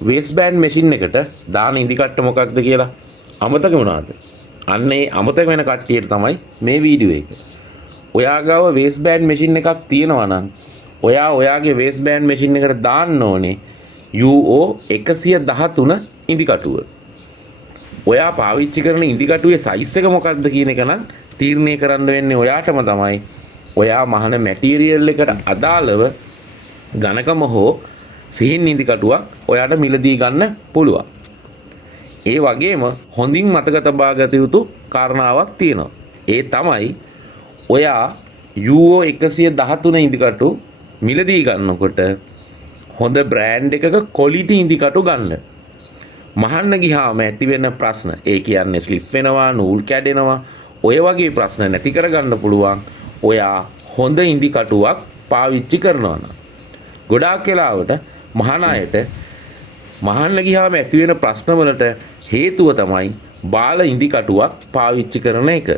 Waves band machine එකට දාන ඉදි කට්ට මොකක්ද කියලා අමතක වුණාද? අන්න ඒ අමතක වෙන කට්ටියට තමයි මේ වීඩියෝ එක. ඔයා ගාව වේස් බෑන්ඩ් මැෂින් එකක් තියෙනවා නම් ඔයාගේ වේස් බෑන්ඩ් මැෂින් එකට දාන්න ඕනේ UO 113 ඉදි කටුව. ඔයා පාවිච්චි කරන ඉදි කටුවේ සයිස් එක මොකක්ද කියන එක නම් තීරණය කරන්න වෙන්නේ ඔයාටම තමයි. ඔයා මහන මැටීරියල් එකට අදාළව ඝනකම හෝ සිහින් ඉදි කටුවක් ඔයාට මිලදී ගන්න පුළුවන්. ඒ වගේම හොඳින් මතක තබා ගත යුතු කාරණාවක් තියෙනවා. ඒ තමයි ඔයා UO 113 ඉදි කටු මිලදී ගන්නකොට හොඳ බ්‍රෑන්ඩ් එකක ක්වොලිටි ඉදි කටු ගන්න. මහන්න ගියාම ඇති වෙන ප්‍රශ්න, ඒ කියන්නේ ස්ලිප් වෙනවා, නූල් කැඩෙනවා, ඔය වගේ ප්‍රශ්න නැති කරගන්න පුළුවන් ඔයා හොඳ ඉදි කටුවක් පාවිච්චි කරනවා නම්. ගොඩාක් වෙලාවට මහාන අයට මහන්න ගියාම ඇති වෙන ප්‍රශ්න වලට හේතුව තමයි බාල ඉදි කටුවක් පාවිච්චි කරන එක.